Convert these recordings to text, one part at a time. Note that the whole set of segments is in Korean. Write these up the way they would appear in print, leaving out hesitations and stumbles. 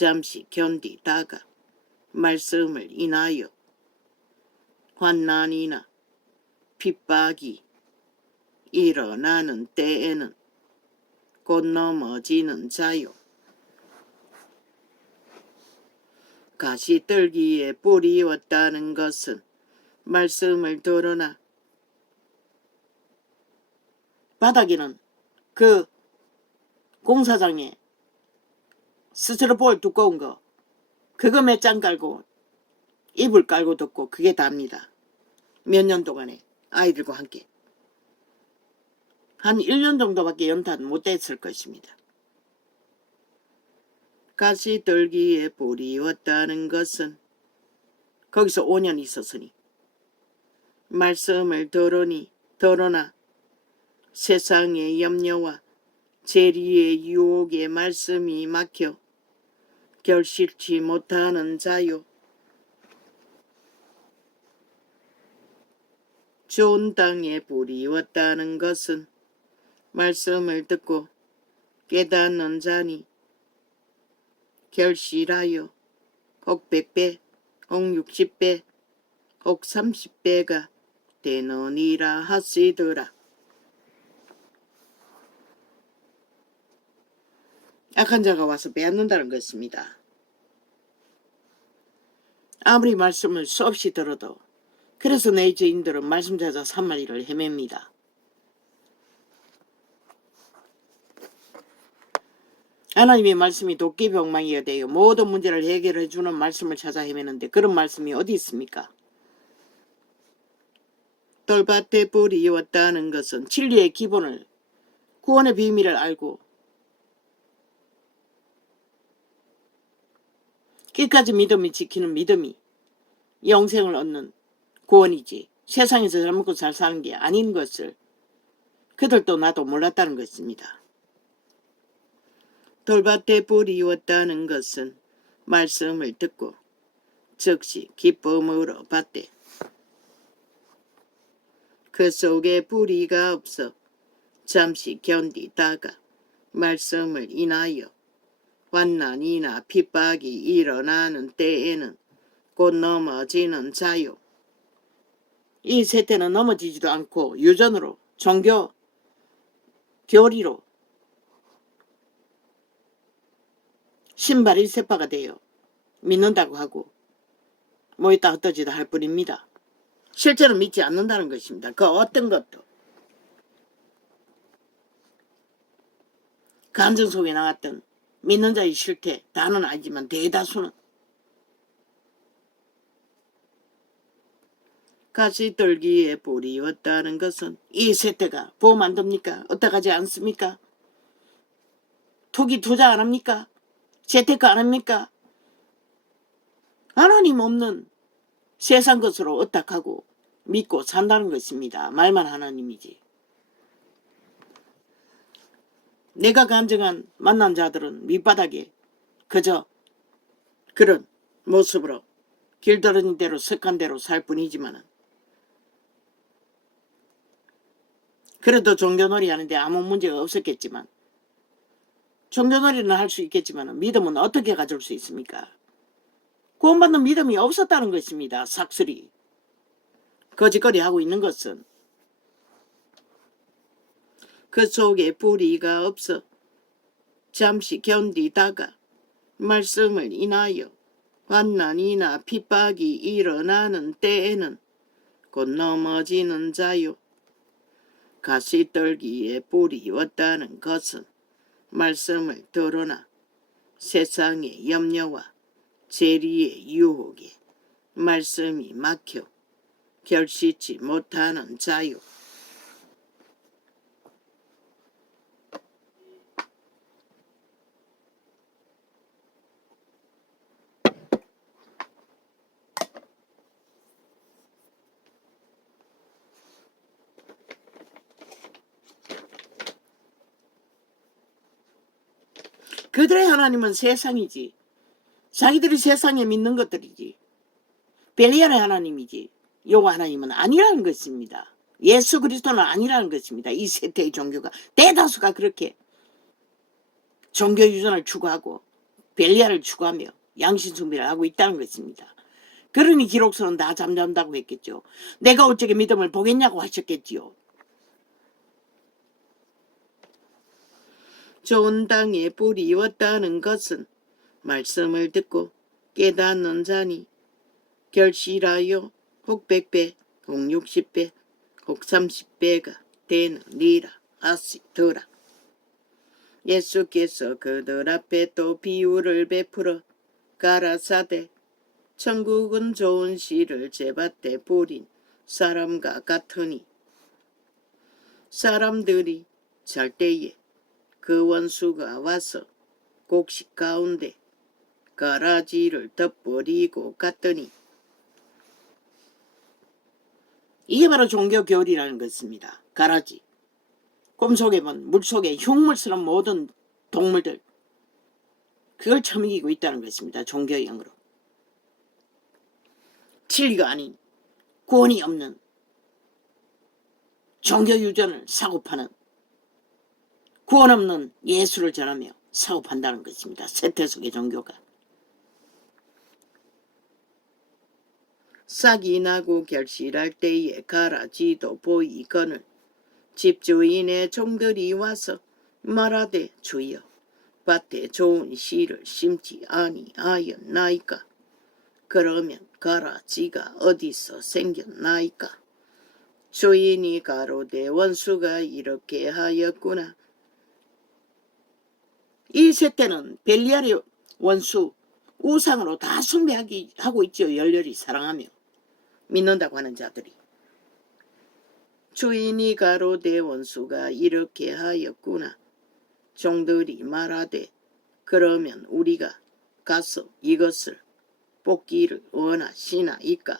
잠시 견디다가 말씀을 인하여 환난이나 핍박이 일어나는 때에는 곧 넘어지는 자요. 가시떨기에 뿌리웠다는 것은 말씀을 들으나 바닥에는 그 공사장에 스티로폴 두꺼운 거 그거 몇 장 깔고 이불 깔고 듣고 그게 답니다. 몇 년 동안에 아이들과 함께 한 1년 정도밖에 연탄 못 됐을 것입니다. 가시떨기에 뿌리웠다는 것은 거기서 5년 있었으니 말씀을 들으나 세상의 염려와 재리의 유혹에 말씀이 막혀 결실치 못하는 자요. 좋은 땅에 뿌리웠다는 것은 말씀을 듣고 깨닫는 자니 결실하여 혹 100배, 혹 60배, 혹 30배가 되느니라 하시더라. 악한 자가 와서 빼앗는다는 것입니다. 아무리 말씀을 수없이 들어도 그래서 내 죄인들은 말씀 찾아 산마리를 헤맵니다. 하나님의 말씀이 도끼병망이가 되어 모든 문제를 해결해 주는 말씀을 찾아 헤매는데 그런 말씀이 어디 있습니까? 돌밭에 뿌리웠다는 것은 진리의 기본을 구원의 비밀을 알고 끝까지 믿음이 지키는 믿음이 영생을 얻는 구원이지 세상에서 잘 먹고 잘 사는 게 아닌 것을 그들도 나도 몰랐다는 것입니다. 돌밭에 뿌리웠다는 것은 말씀을 듣고 즉시 기쁨으로 받되 그 속에 뿌리가 없어 잠시 견디다가 말씀을 인하여 환난이나 핍박이 일어나는 때에는 곧 넘어지는 자요. 이 세태는 넘어지지도 않고 유전으로 종교 교리로 신발 1세파가 되어 믿는다고 하고 뭐 있다 흩어지다 할 뿐입니다. 실제로 믿지 않는다는 것입니다. 그 어떤 것도. 감정 속에 나왔던 믿는 자의 실태 다는 아니지만 대다수는 가시떨기에 뿌리웠다는 것은 이 세태가 보험 안 됩니까? 어떡하지 않습니까? 투기 투자 안 합니까? 재테크 안 합니까? 하나님 없는 세상 것으로 어떡하고 믿고 산다는 것입니다. 말만 하나님이지. 내가 간증한 만난 자들은 밑바닥에 그저 그런 모습으로 길들은 대로 석한 대로 살 뿐이지만은 그래도 종교놀이 하는데 아무 문제가 없었겠지만 종교놀이는 할 수 있겠지만 믿음은 어떻게 가질 수 있습니까? 구원받는 믿음이 없었다는 것입니다. 삭슬이 거짓거리 하고 있는 것은 그 속에 뿌리가 없어 잠시 견디다가 말씀을 인하여 환난이나 핍박이 일어나는 때에는 곧 넘어지는 자요. 가시떨기에 뿌리웠다는 것은 말씀을 들으나 세상의 염려와 재리의 유혹에 말씀이 막혀 결실치 못하는 자요. 그들의 하나님은 세상이지. 자기들이 세상에 믿는 것들이지. 벨리알의 하나님이지. 요거 하나님은 아니라는 것입니다. 예수 그리스도는 아니라는 것입니다. 이 세태의 종교가 대다수가 그렇게 종교 유전을 추구하고 벨리알을 추구하며 양신 숭배를 하고 있다는 것입니다. 그러니 기록서는 다 잠잠다고 했겠죠. 내가 어떻게 믿음을 보겠냐고 하셨겠지요. 좋은 땅에 뿌리 왔다는 것은 말씀을 듣고 깨닫는 자니 결실하여 혹 100배, 혹 60배, 혹 30배가 되느니라 하시더라. 예수께서 그들 앞에 또 비유를 베풀어 가라사대 천국은 좋은 씨를 제밭에 뿌린 사람과 같으니 사람들이 잘 때에 그 원수가 와서 곡식 가운데 가라지를 덮어버리고 갔더니 이게 바로 종교 교리라는 것입니다. 가라지. 꿈속에 본 물속에 흉물스러운 모든 동물들 그걸 처먹이고 있다는 것입니다. 종교형으로. 진리가 아닌 구원이 없는 종교 유전을 사고파는 구원 없는 예수를 전하며 사고판다는 것입니다. 세태 속의 종교가. 싹이 나고 결실할 때에 가라지도 보이거늘 집주인의 종들이 와서 말하되 주여 밭에 좋은 씨를 심지 아니하였나이까. 그러면 가라지가 어디서 생겼나이까. 주인이 가로되 원수가 이렇게 하였구나. 이 세대는 벨리알의 원수 우상으로 다 숭배하고 있죠. 열렬히 사랑하며 믿는다고 하는 자들이. 주인이 가로되 원수가 이렇게 하였구나. 종들이 말하되 그러면 우리가 가서 이것을 뽑기를 원하시나이까.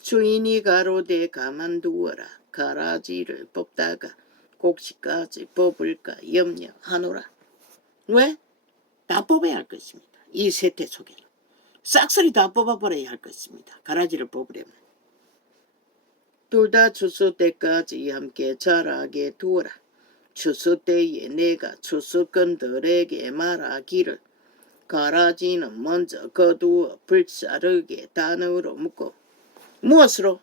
주인이 가로되 가만두어라. 가라지를 뽑다가 곡식까지 뽑을까 염려하노라. 왜? 다 뽑아야 할 것입니다. 이 세태 속에는. 싹쓸이 다 뽑아버려야 할 것입니다. 가라지를 뽑으려면. 둘 다 추수 때까지 함께 자라게 두어라. 추수 때에 내가 추수꾼들에게 말하기를 가라지는 먼저 거두어 불사르게 단으로 묶고 무엇으로?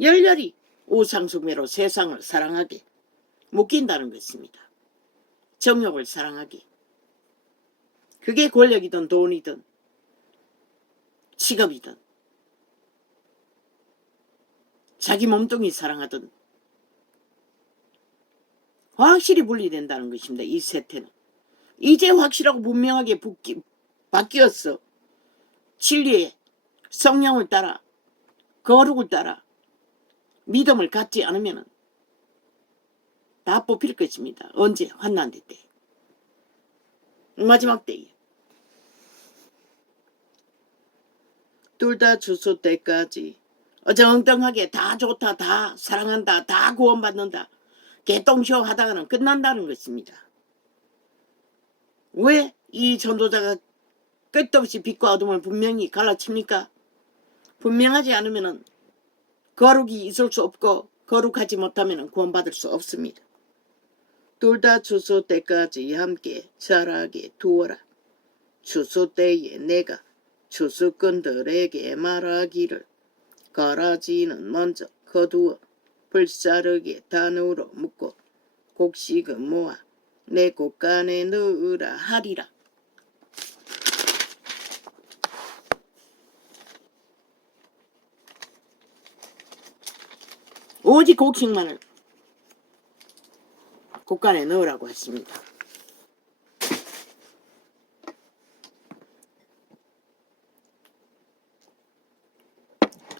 열렬히 우상숭배로 세상을 사랑하게 묶인다는 것입니다. 정욕을 사랑하게. 그게 권력이든 돈이든 직업이든 자기 몸뚱이 사랑하든 확실히 분리된다는 것입니다. 이 세태는. 이제 확실하고 분명하게 바뀌었어. 진리의 성령을 따라 거룩을 따라 믿음을 갖지 않으면 다 뽑힐 것입니다. 언제? 환난대 때. 마지막 때에. 둘 다 추수 때까지 어정쩡하게 다 좋다, 다 사랑한다, 다 구원받는다. 개똥쇼 하다가는 끝난다는 것입니다. 왜 이 전도자가 끝도 없이 빛과 어둠을 분명히 갈라칩니까? 분명하지 않으면 거룩이 있을 수 없고 거룩하지 못하면 구원받을 수 없습니다. 둘 다 추수 때까지 함께 자라게 두어라. 추수 때에 내가 추수꾼들에게 말하기를 가라지는 먼저 거두어 불사르게 단으로 묶고 곡식은 모아 내 곳간에 넣으라 하리라. 오직 곡식만을 곳간에 넣으라고 했습니다.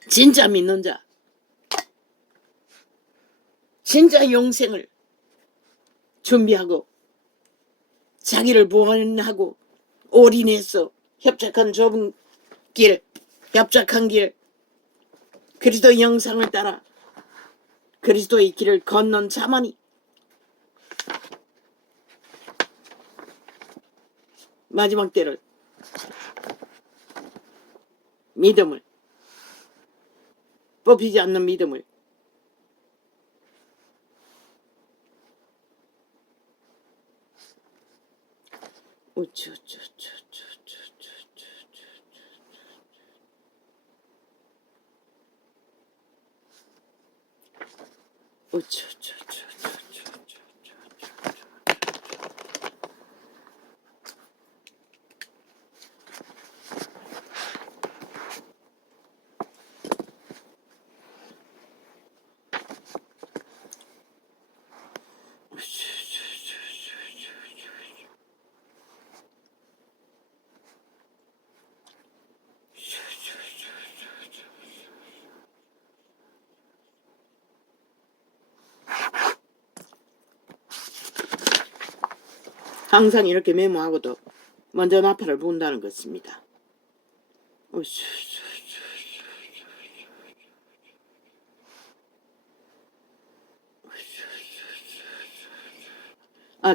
진짜 믿는 자, 진짜 영생을 준비하고 자기를 보완하고 올인해서 협착한 좁은 길, 협착한 길, 그리스도의 영상을 따라 그리스도의 길을 걷는 자만이 마지막 때를 믿음을 뽑히지 않는 믿음을 항상 이렇게 메모하고도 먼저 나팔을 분다는 것입니다.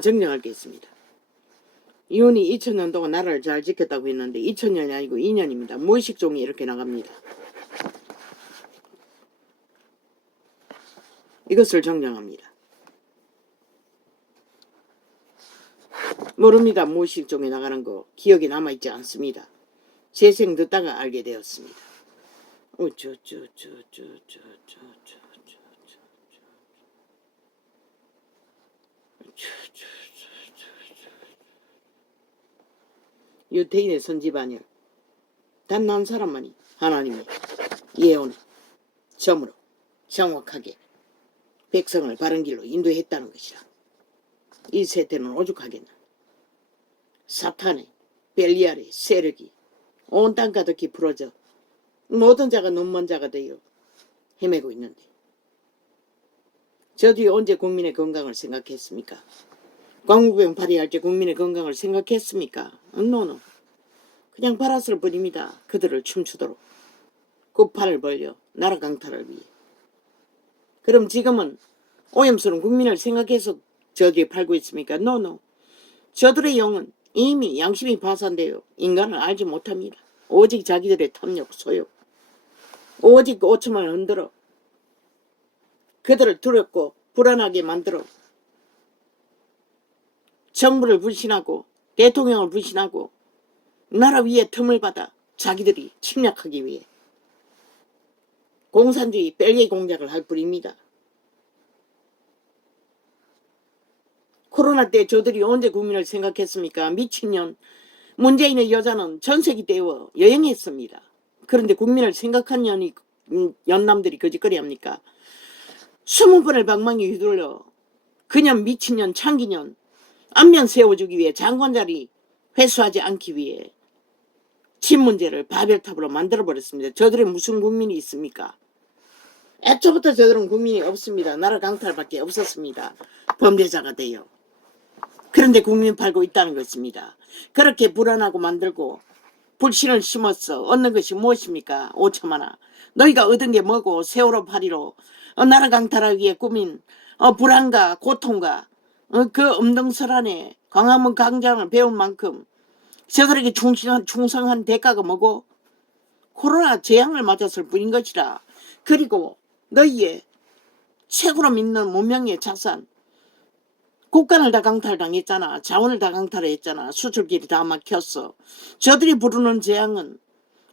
정정할 게 있습니다. 이혼이 2000년 동안 나라를 잘 지켰다고 했는데 2000년이 아니고 2년입니다. 무의식종이 이렇게 나갑니다. 이것을 정정합니다. 모릅니다. 무의식종이 나가는 거 기억이 남아있지 않습니다. 재생 듣다가 알게 되었습니다. 유태인의 선지반열 단 한 사람만이 하나님이 예언 점으로 정확하게 백성을 바른 길로 인도했다는 것이라. 이 세태는 오죽하겠나. 사탄의 벨리알의 세력이 온 땅 가득히 풀어져 모든 자가 눈먼 자가 되어 헤매고 있는데 저 뒤에 언제 국민의 건강을 생각했습니까? 광우병 발휘할 때 국민의 건강을 생각했습니까? 노노. 그냥 바랐을 뿐입니다. 그들을 춤추도록 그 팔을 벌려 나라 강탈을 위해. 그럼 지금은 오염스러운 국민을 생각해서 저 뒤에 팔고 있습니까? 노노. 저들의 영은 이미 양심이 파산되어 인간을 알지 못합니다. 오직 자기들의 탐욕, 소욕, 오직 5천만을 흔들어 그들을 두렵고 불안하게 만들어 정부를 불신하고 대통령을 불신하고 나라 위에 틈을 받아 자기들이 침략하기 위해 공산주의 뺄개 공작을 할 뿐입니다. 코로나 때 저들이 언제 국민을 생각했습니까? 미친년. 문재인의 여자는 전세기 때워 여행했습니다. 그런데 국민을 생각한 연남들이 거짓거리 합니까? 20번을 방망이 휘둘러 그년 미친년 창기년 안면 세워주기 위해 장관 자리 회수하지 않기 위해 집 문제를 바벨탑으로 만들어버렸습니다. 저들의 무슨 국민이 있습니까? 애초부터 저들은 국민이 없습니다. 나라 강탈밖에 없었습니다. 범죄자가 돼요. 그런데 국민 팔고 있다는 것입니다. 그렇게 불안하고 만들고 불신을 심었어. 얻는 것이 무엇입니까? 5천만원. 너희가 얻은 게 뭐고 세월호 파리로 나라 강탈하기 위해 꾸민 불안과 고통과 그 엄등설안에 광화문 광장을 배운 만큼 저들에게 충성한 대가가 뭐고? 코로나 재앙을 맞았을 뿐인 것이라. 그리고 너희의 최고로 믿는 문명의 자산 국간을 다 강탈당했잖아. 자원을 다 강탈했잖아. 수출길이 다 막혔어. 저들이 부르는 재앙은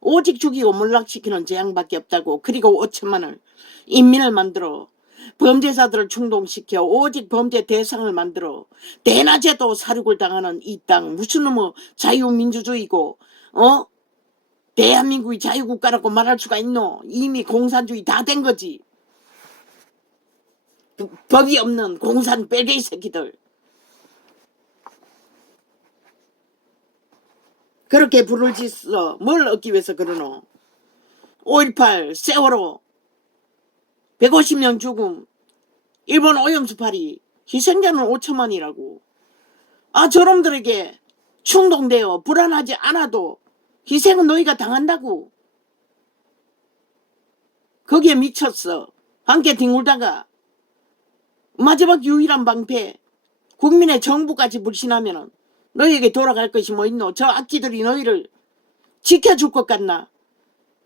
오직 죽이고 몰락시키는 재앙밖에 없다고. 그리고 5천만을 인민을 만들어 범죄자들을 충동시켜 오직 범죄 대상을 만들어 대낮에도 사륙을 당하는 이 땅 무슨 놈의 자유민주주의고 대한민국이 자유국가라고 말할 수가 있노? 이미 공산주의 다 된 거지. 법이 없는 공산 빼개이 새끼들. 그렇게 불을 짓어 뭘 얻기 위해서 그러노? 5.18 세월호 150명 죽음 일본 오염수 파리 희생자는 5천만이라고. 저놈들에게 충동되어 불안하지 않아도 희생은 너희가 당한다고. 거기에 미쳤어. 함께 뒹굴다가 마지막 유일한 방패 국민의 정부까지 불신하면 너희에게 돌아갈 것이 뭐 있노? 저 악기들이 너희를 지켜줄 것 같나?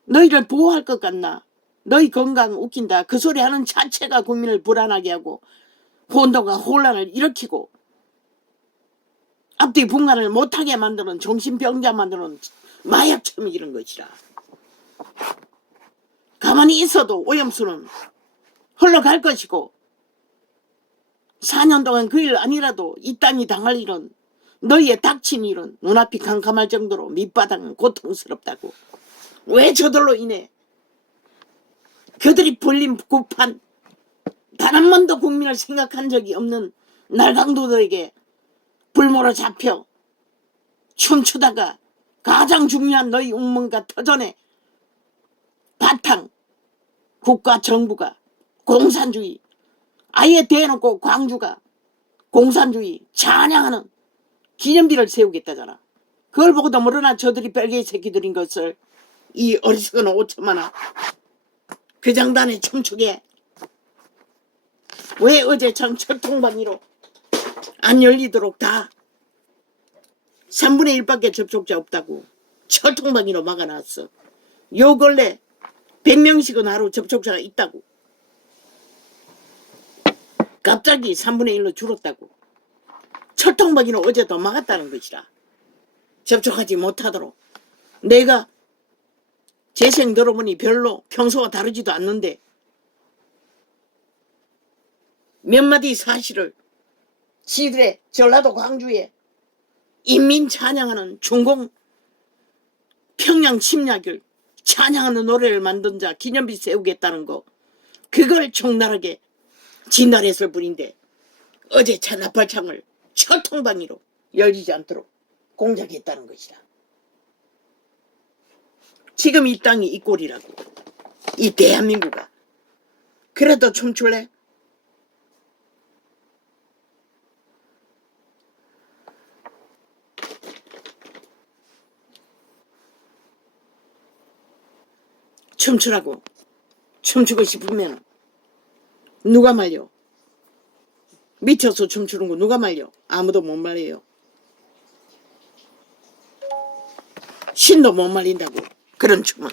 너희를 보호할 것 같나? 너희 건강 웃긴다. 그 소리 하는 자체가 국민을 불안하게 하고 혼돈과 혼란을 일으키고 앞뒤 분간을 못하게 만드는 정신병자 만드는 마약처럼 이런 것이라. 가만히 있어도 오염수는 흘러갈 것이고 4년 동안 그 일 아니라도 이 땅이 당할 일은 너희의 닥친 일은 눈앞이 캄캄할 정도로 밑바닥은 고통스럽다고. 왜 저들로 인해 그들이 벌린 구판 단 한 번도 국민을 생각한 적이 없는 날강도들에게 불모로 잡혀 춤추다가 가장 중요한 너희 운명과 터전의 바탕 국가 정부가 공산주의 아예 대놓고 광주가 공산주의 찬양하는 기념비를 세우겠다잖아. 그걸 보고도 모르나 저들이 별개의 새끼들인 것을 이 어리석은 5천만원 그 장단에 춤추게. 왜 어제처럼 철통방위로 안 열리도록 다 3분의 1밖에 접촉자 없다고 철통방위로 막아놨어. 요 근래 100명씩은 하루 접촉자가 있다고. 갑자기 3분의 1로 줄었다고. 철통방위로 어제도 막았다는 것이라. 접촉하지 못하도록. 내가 재생 들어보니 별로 평소와 다르지도 않는데 몇 마디 사실을 시들의 전라도 광주에 인민 찬양하는 중공 평양 침략을 찬양하는 노래를 만든 자 기념비 세우겠다는 거 그걸 적나라하게 진단했을 뿐인데 어제 차 나팔창을 철통방위로 열리지 않도록 공작했다는 것이다. 지금 이 땅이 이 꼴이라고. 이 대한민국아. 그래도 춤출래? 춤추라고. 춤추고 싶으면 누가 말려? 미쳐서 춤추는 거 누가 말려? 아무도 못 말려요. 신도 못 말린다고. 그런 춤은.